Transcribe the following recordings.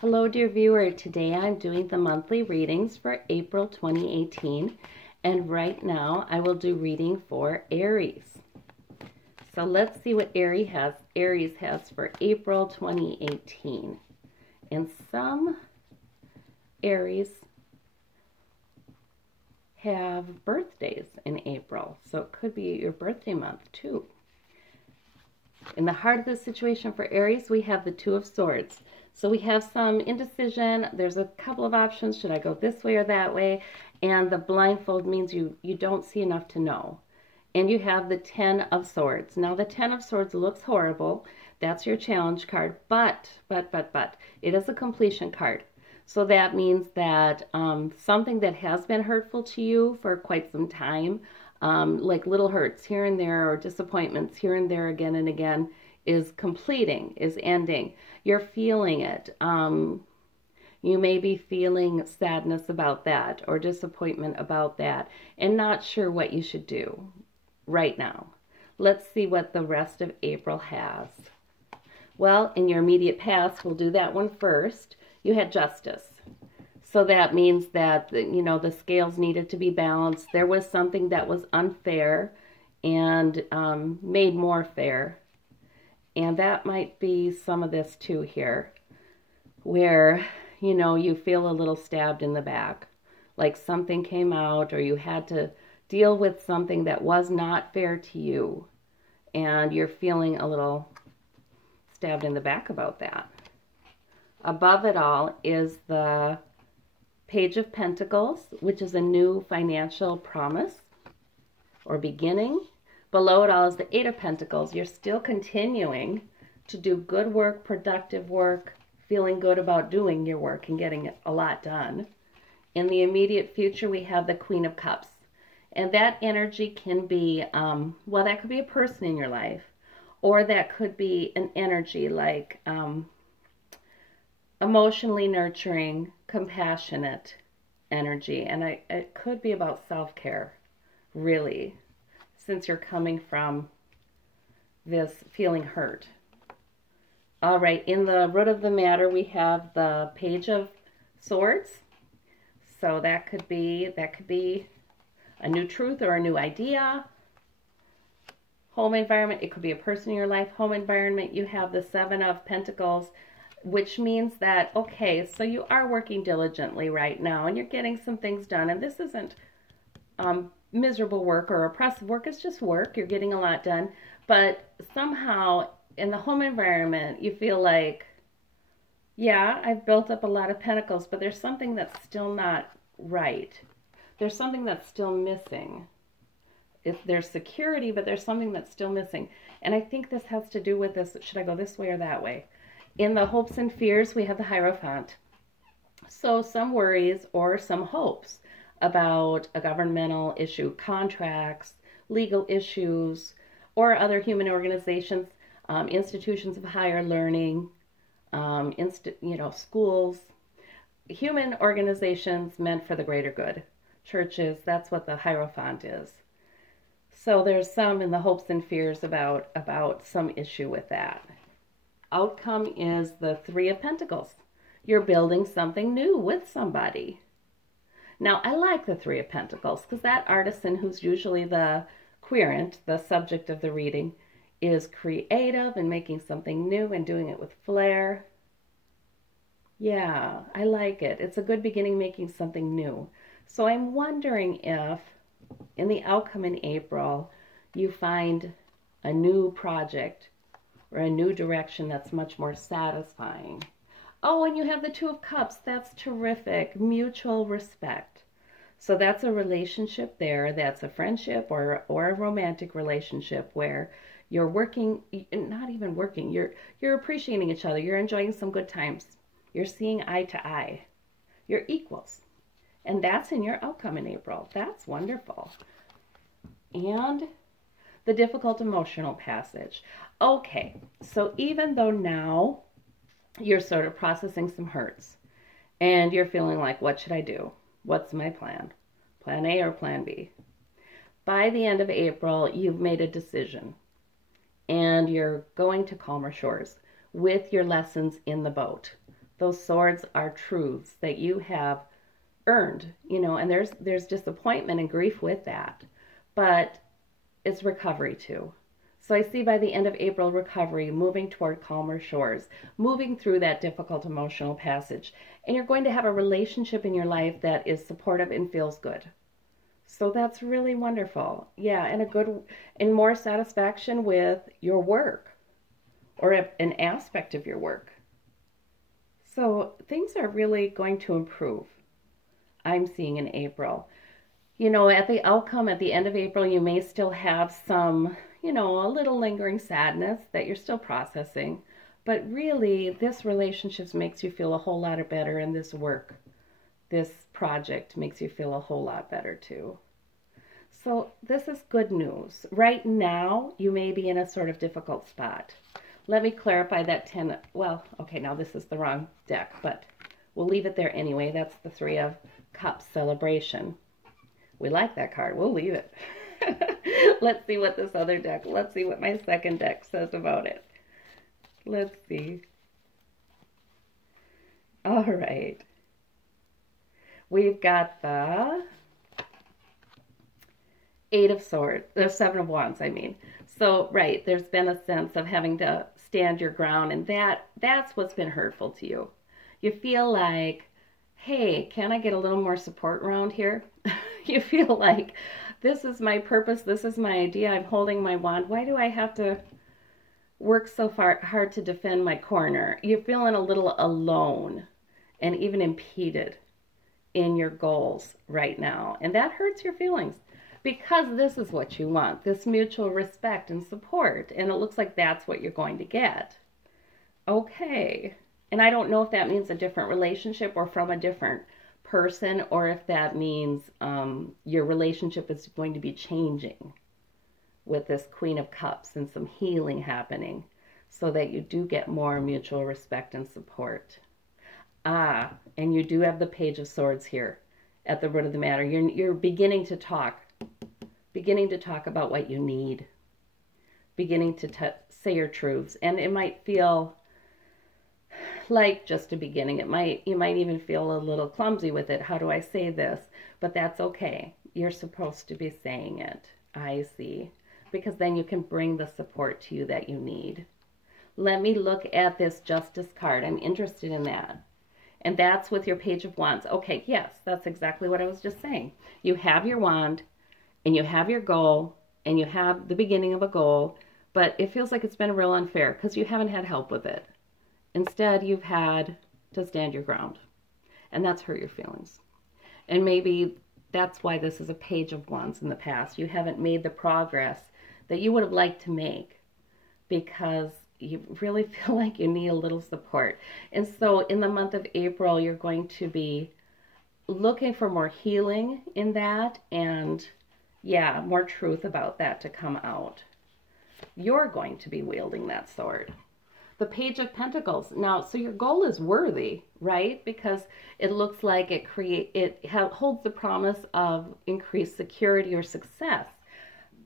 Hello, dear viewer. Today I'm doing the monthly readings for April 2018, and right now I will do reading for Aries. So let's see what Aries has for April 2018. And some Aries have birthdays in April, so it could be your birthday month too. In the heart of the situation for Aries, we have the Two of Swords. So we have some indecision. There's a couple of options. Should I go this way or that way? And the blindfold means you don't see enough to know. And you have the Ten of Swords. Now the Ten of Swords looks horrible. That's your challenge card. But, it is a completion card. So that means that something that has been hurtful to you for quite some time, like little hurts here and there or disappointments here and there again and again, is completing, is ending. You're feeling it. You may be feeling sadness about that or disappointment about that and not sure what you should do right now. Let's see what the rest of April has. Well, in your immediate past, we'll do that one first. You had Justice. So that means that, the scales needed to be balanced. There was something that was unfair and made more fair. And that might be some of this too here, where, you feel a little stabbed in the back, like something came out or you had to deal with something that was not fair to you. And you're feeling a little stabbed in the back about that. Above it all is the Page of Pentacles, which is a new financial promise or beginning. Below it all is the Eight of Pentacles. You're still continuing to do good work, productive work, feeling good about doing your work and getting a lot done. In the immediate future, we have the Queen of Cups. And that energy can be, that could be a person in your life, or that could be an energy like emotionally nurturing, compassionate energy. And it could be about self-care, really, since you're coming from this feeling hurt. All right, in the root of the matter, we have the Page of Swords. So that could be a new truth or a new idea. Home environment, it could be a person in your life. Home environment, you have the Seven of Pentacles, which means that, okay, so you are working diligently right now and you're getting some things done. And this isn't miserable work or oppressive work. It's just work. You're getting a lot done. But somehow in the home environment, you feel like, yeah, I've built up a lot of pentacles, but there's something that's still not right. There's something that's still missing. There's security, but there's something that's still missing. And I think this has to do with this. Should I go this way or that way? In the hopes and fears, we have the Hierophant. So some worries or some hopes about a governmental issue, contracts, legal issues, or other human organizations, institutions of higher learning, schools, human organizations meant for the greater good. Churches, that's what the Hierophant is. So there's some in the hopes and fears about some issue with that. Outcome is the Three of Pentacles. You're building something new with somebody. Now, I like the Three of Pentacles because that artisan, who's usually the querent, the subject of the reading, is creative and making something new and doing it with flair. Yeah, I like it. It's a good beginning, making something new. So I'm wondering if in the outcome in April, you find a new project or a new direction that's much more satisfying. Oh, and you have the Two of Cups. That's terrific. Mutual respect. So that's a relationship there. That's a friendship or a romantic relationship where you're working, not even working, you're appreciating each other. You're enjoying some good times. You're seeing eye to eye. You're equals. And that's in your outcome in April. That's wonderful. And the difficult emotional passage. Okay, so even though now you're sort of processing some hurts and you're feeling like, what should I do? What's my plan? Plan A or plan B? By the end of April, you've made a decision and you're going to calmer shores with your lessons in the boat. Those swords are truths that you have earned, and there's disappointment and grief with that. But it's recovery too. So I see by the end of April, recovery, moving toward calmer shores, moving through that difficult emotional passage. And you're going to have a relationship in your life that is supportive and feels good. So that's really wonderful. Yeah, and more satisfaction with your work or an aspect of your work. So things are really going to improve, I'm seeing in April. At the outcome at the end of April, you may still have some, a little lingering sadness that you're still processing. But really, this relationship makes you feel a whole lot better, and this work, this project makes you feel a whole lot better too. So this is good news. Right now, you may be in a sort of difficult spot. Let me clarify that 10. Well, okay, now this is the wrong deck, but we'll leave it there anyway. That's the Three of Cups celebration. We like that card. We'll leave it. Let's see what this other deck, let's see what my second deck says about it. Let's see. All right. We've got the Eight of Swords, the Seven of Wands, I mean. So, right, there's been a sense of having to stand your ground, and that's what's been hurtful to you. You feel like, hey, can I get a little more support around here? You feel like, this is my purpose, this is my idea, I'm holding my wand. Why do I have to work so hard to defend my corner? You're feeling a little alone and even impeded in your goals right now. And that hurts your feelings because this is what you want, this mutual respect and support. And it looks like that's what you're going to get. Okay. And I don't know if that means a different relationship or from a different person, or if that means your relationship is going to be changing with this Queen of Cups and some healing happening so that you do get more mutual respect and support. And you do have the Page of Swords here at the root of the matter. You're beginning to talk about what you need, beginning to say your truths. And it might feel like just a beginning. You might even feel a little clumsy with it. How do I say this? But that's okay. You're supposed to be saying it. I see. Because then you can bring the support to you that you need. Let me look at this Justice card. I'm interested in that. And that's with your Page of Wands. Okay, yes, that's exactly what I was just saying. You have your wand, and you have your goal, and you have the beginning of a goal, but it feels like it's been real unfair because you haven't had help with it. Instead, you've had to stand your ground, and that's hurt your feelings. And maybe that's why this is a Page of Wands in the past. You haven't made the progress that you would have liked to make because you really feel like you need a little support. And so in the month of April, you're going to be looking for more healing in that and, yeah, more truth about that to come out. You're going to be wielding that sword. The Page of Pentacles. Now, so your goal is worthy, right? Because it looks like it holds the promise of increased security or success.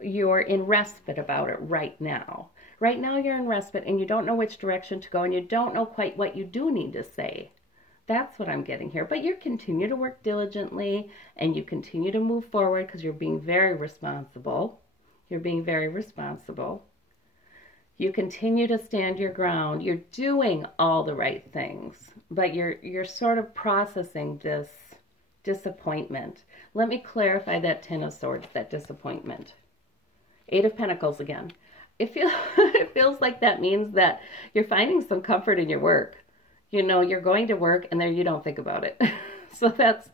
You're in respite about it right now. Right now you're in respite and you don't know which direction to go and you don't know quite what you do need to say. That's what I'm getting here. But you continue to work diligently and you continue to move forward because you're being very responsible. You're being very responsible. You continue to stand your ground. You're doing all the right things, but you're sort of processing this disappointment. Let me clarify that Ten of Swords, that disappointment. Eight of Pentacles again. It feels like that means that you're finding some comfort in your work. You know, you're going to work and there you don't think about it. So that's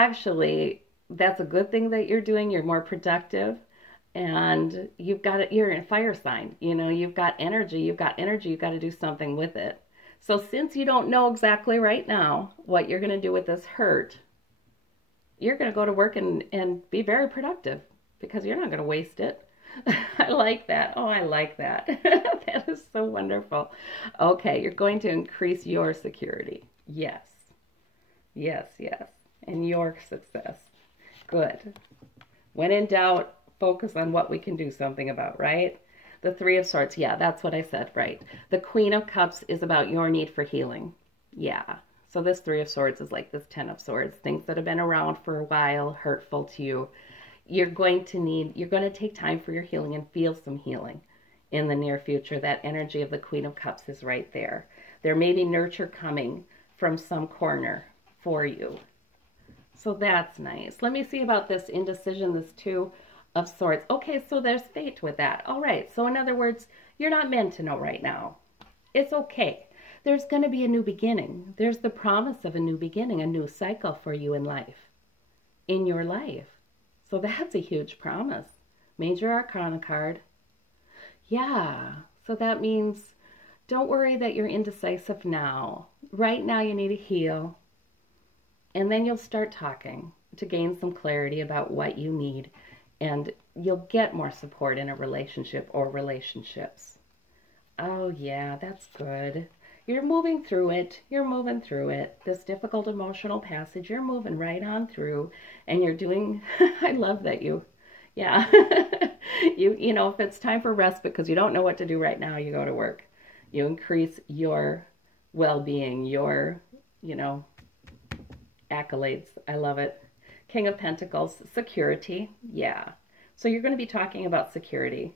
a good thing that you're doing. You're more productive. And you're in a fire sign, you know, you've got energy, you've got to do something with it. So since you don't know exactly right now what you're going to do with this hurt, you're going to go to work and be very productive because you're not going to waste it. I like that. Oh, I like that. That is so wonderful. Okay, you're going to increase your security. Yes. Yes, yes. And your success. Good. When in doubt, focus on what we can do something about, right? The Three of Swords, yeah, that's what I said, right? The Queen of Cups is about your need for healing. Yeah. So this Three of Swords is like this Ten of Swords, things that have been around for a while, hurtful to you. You're going to take time for your healing and feel some healing in the near future. That energy of the Queen of Cups is right there. There may be nurture coming from some corner for you. So that's nice. Let me see about this indecision, this Two of Swords. Okay, so there's fate with that. All right. So in other words, you're not meant to know right now. It's okay. There's going to be a new beginning. There's the promise of a new beginning, a new cycle for you in life, in your life. So that's a huge promise. Major Arcana card. Yeah. So that means don't worry that you're indecisive now. Right now you need to heal. And then you'll start talking to gain some clarity about what you need. And you'll get more support in a relationship or relationships. Oh yeah, that's good. You're moving through it. You're moving through it. This difficult emotional passage, you're moving right on through. And you're doing, I love that yeah. you know, if it's time for respite because you don't know what to do right now, you go to work. You increase your well-being, your, accolades. I love it. King of Pentacles, security. Yeah. So you're going to be talking about security.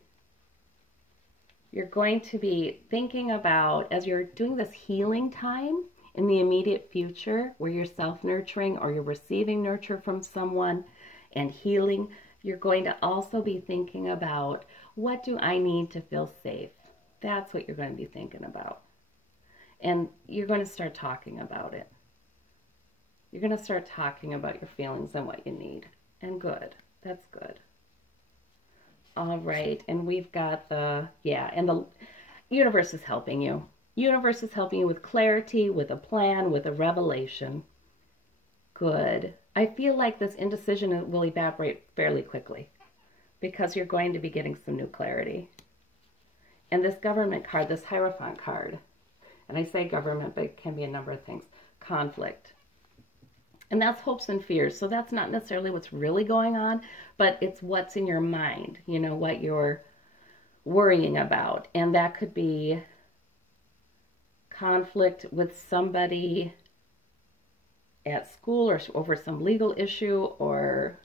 You're going to be thinking about, as you're doing this healing time in the immediate future, where you're self-nurturing or you're receiving nurture from someone and healing, you're going to also be thinking about, what do I need to feel safe? That's what you're going to be thinking about. And you're going to start talking about it. You're going to start talking about your feelings and what you need. And good. That's good. All right. And we've got the universe is helping you. Universe is helping you with clarity, with a plan, with a revelation. Good. I feel like this indecision will evaporate fairly quickly because you're going to be getting some new clarity. And this government card, this Hierophant card, and I say government, but it can be a number of things. Conflict. And that's hopes and fears. So that's not necessarily what's really going on, but it's what's in your mind, what you're worrying about. And that could be conflict with somebody at school or over some legal issue or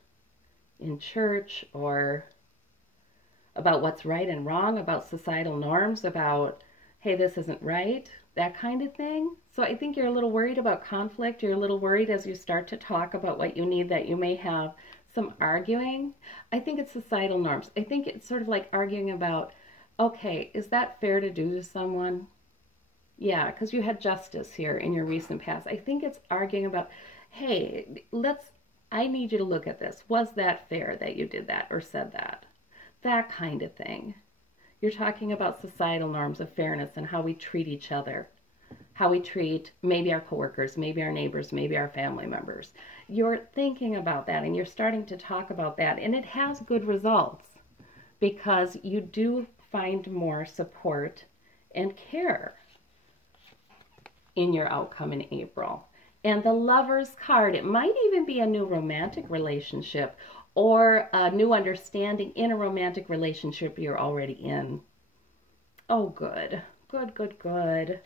in church or about what's right and wrong, about societal norms, about, hey, this isn't right, that kind of thing. So I think you're a little worried about conflict. You're a little worried as you start to talk about what you need that you may have some arguing. I think it's societal norms. I think it's sort of like arguing about, okay, is that fair to do to someone? Yeah, because you had justice here in your recent past. I think it's arguing about, hey, I need you to look at this. Was that fair that you did that or said that? That kind of thing. You're talking about societal norms of fairness and how we treat each other, how we treat maybe our coworkers, maybe our neighbors, maybe our family members. You're thinking about that and you're starting to talk about that, and it has good results because you do find more support and care in your outcome in April. And the Lover's card, it might even be a new romantic relationship or a new understanding in a romantic relationship you're already in. Oh, good. Good, good, good.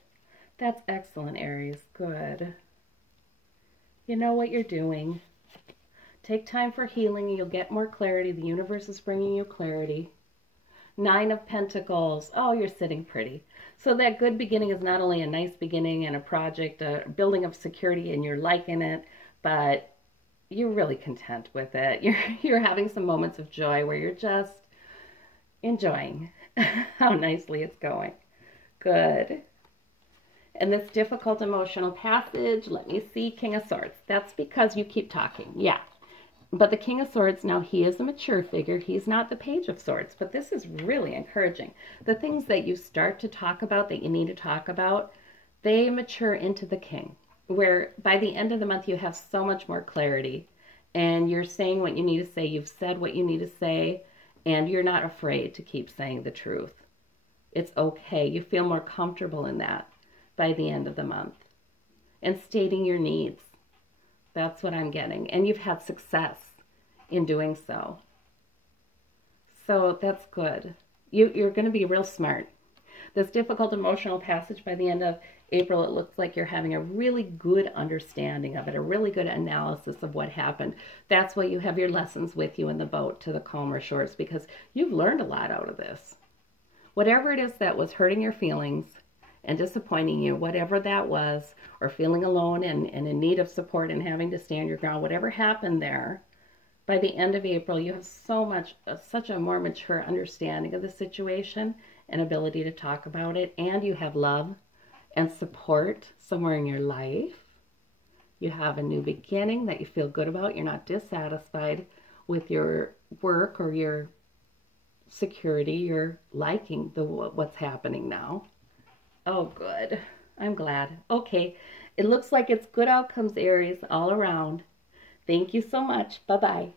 That's excellent, Aries. Good. You know what you're doing. Take time for healing and you'll get more clarity. The universe is bringing you clarity. 9 of Pentacles. Oh, you're sitting pretty. So that good beginning is not only a nice beginning and a project, a building of security, and you're liking it, but you're really content with it. You're having some moments of joy where you're just enjoying how nicely it's going. Good. And this difficult emotional passage, let me see, King of Swords. That's because you keep talking. Yeah. But the King of Swords, now he is a mature figure. He's not the Page of Swords, but this is really encouraging. The things that you start to talk about, that you need to talk about, they mature into the King, where by the end of the month you have so much more clarity and you're saying what you need to say. You've said what you need to say and you're not afraid to keep saying the truth. It's okay. You feel more comfortable in that by the end of the month and stating your needs. That's what I'm getting. And you've had success in doing so. So that's good. You're going to be real smart. this difficult emotional passage by the end of April, it looks like you're having a really good understanding of it, a really good analysis of what happened. That's why you have your lessons with you in the boat to the calmer shores, because you've learned a lot out of this. Whatever it is that was hurting your feelings and disappointing you, whatever that was, or feeling alone and in need of support and having to stand your ground, whatever happened there, by the end of April, you have such a more mature understanding of the situation and ability to talk about it, and you have love and support somewhere in your life. You have a new beginning that you feel good about. You're not dissatisfied with your work or your security. You're liking what's happening now. Oh, good. I'm glad. Okay, it looks like it's good outcomes, Aries, all around. Thank you so much. Bye-bye.